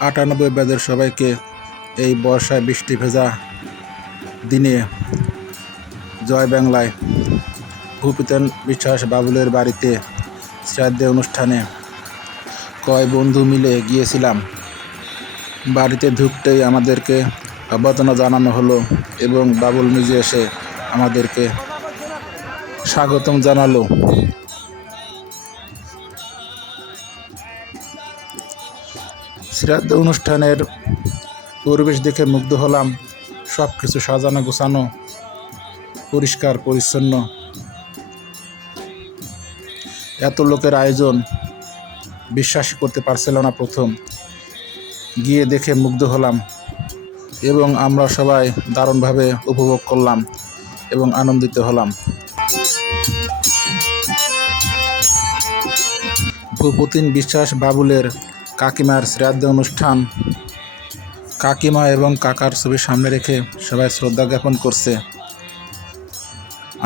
আটানব্বই ব্যাচের সবাইকে এই বর্ষায় বৃষ্টি ভেজা দিনে জয় বাংলায় ভূপিতেন বিশ্বাস বাবুলের বাড়িতে শ্রাদ্ধে অনুষ্ঠানে কয় বন্ধু মিলে গিয়েছিলাম। বাড়িতে ঢুকতেই আমাদেরকে অভ্যর্থনা জানানো হলো এবং বাবুল নিজে এসে আমাদেরকে স্বাগতম জানালো। শ্রাদ্ধ অনুষ্ঠানের পরিবেশ দেখে মুগ্ধ হলাম। সব কিছু সাজানো, গোছানো, পরিষ্কার, পরিচ্ছন্ন। এত লোকের আয়োজন বিশ্বাসই করতে পারছিলাম না প্রথম। গিয়ে দেখে মুগ্ধ হলাম এবং আমরা সবাই দারুণভাবে উপভোগ করলাম এবং আনন্দিত হলাম। ভূপতিন বিশ্বাস বাবুলের কাকিমার শ্রাদ্ধ অনুষ্ঠান। কাকিমা এবং কাকার ছবি সামনে রেখে সবাই শ্রদ্ধা জ্ঞাপন করছে।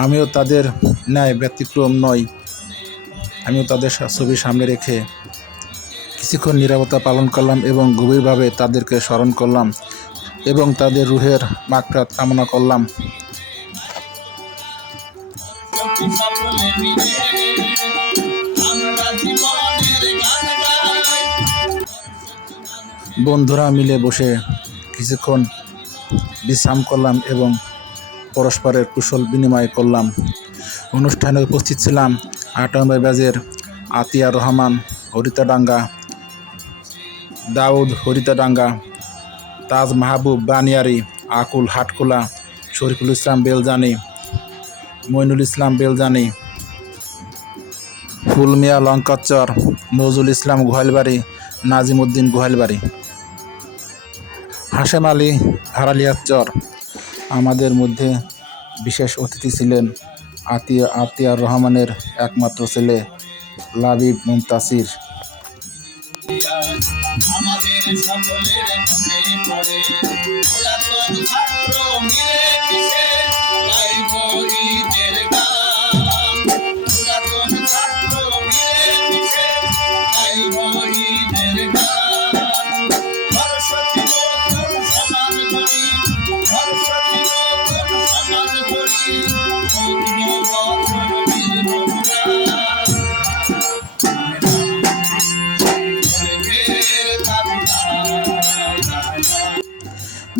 আমিও তাদের ন্যায় ব্যতিক্রম নই। আমিও তাদের ছবি সামনে রেখে কিছুক্ষণ নিরাপত্তা পালন করলাম এবং গভীরভাবে তাদেরকে স্মরণ করলাম এবং তাদের রুহের মাকড়াত কামনা করলাম। বন্ধুরা মিলে বসে কিছুক্ষণ বিশ্রাম করলাম এবং পরস্পরের কুশল বিনিময় করলাম। অনুষ্ঠানে উপস্থিত ছিলাম আটানব্বই ব্যাজের আতিয়া রহমান হরিতাডাঙ্গা দাউদ হরিতাডাঙ্গা তাজ মাহবুব বানিয়ারি, আকুল হাটকুলা, শরীফুল ইসলাম বেলজানি, মইনুল ইসলাম বেলজানি, ফুলমিয়া লঙ্কাচর, নজরুল ইসলাম গোহালবাড়ি নাজিম উদ্দিন গোহালবাড়ি। হাসেম আলী হারালিয়াচর আমাদের মধ্যে বিশেষ অতিথি ছিলেন আতিয়া আতিয়ার রহমানের একমাত্র ছেলে লাবিব মুমতাসির আমাদের সকলের মনে পড়ে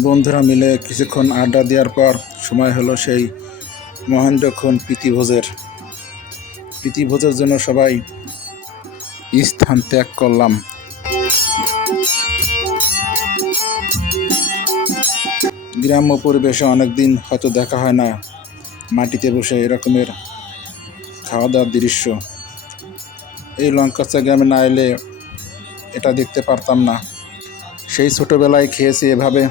বন্ধুরা মিলে কিছুক্ষণ আড্ডা দেওয়ার পর সময় হলো সেই মহেন্দ্রক্ষণ প্রীতিভোজের। প্রীতিভোজের জন্য সবাই স্থান ত্যাগ করলাম। গ্রাম্য পরিবেশে অনেকদিন হয়তো দেখা হয় না, মাটিতে বসে এরকমের খাওয়া দাওয়ার দৃশ্য। এই লঙ্কাচা গ্রামে না এলে এটা দেখতে পারতাম না। সেই ছোটোবেলায় খেয়েছি এভাবে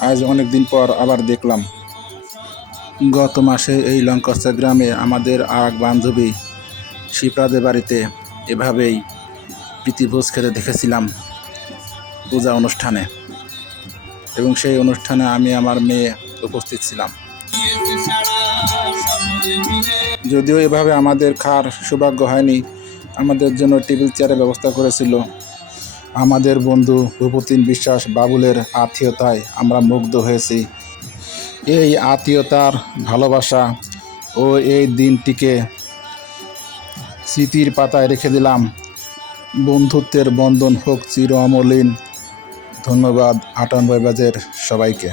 আজ অনেক দিন পর আবার দেখলাম। গত মাসে এই লঙ্কাস্তা গ্রামে আমাদের এক বান্ধবী শিপ্রাদের বাড়িতে এভাবেই প্রীতিভোজ খেতে দেখেছিলাম পূজা অনুষ্ঠানে। এবং সেই অনুষ্ঠানে আমি আমার মেয়ে উপস্থিত ছিলাম। যদিও এভাবে আমাদের খার সৌভাগ্য হয়নি, আমাদের জন্য টেবিল চেয়ারের ব্যবস্থা করেছিল আমাদের বন্ধু ভূপতিন বিশ্বাস বাবুলের আত্মীয়তায় আমরা মুগ্ধ হয়েছি। এই আত্মীয়তার ভালোবাসা ও এই দিনটিকে স্মৃতির পাতায় রেখে দিলাম। বন্ধুত্বের বন্ধন হোক চির অমলিন ধন্যবাদ, আটানব্বই বাজের সবাইকে।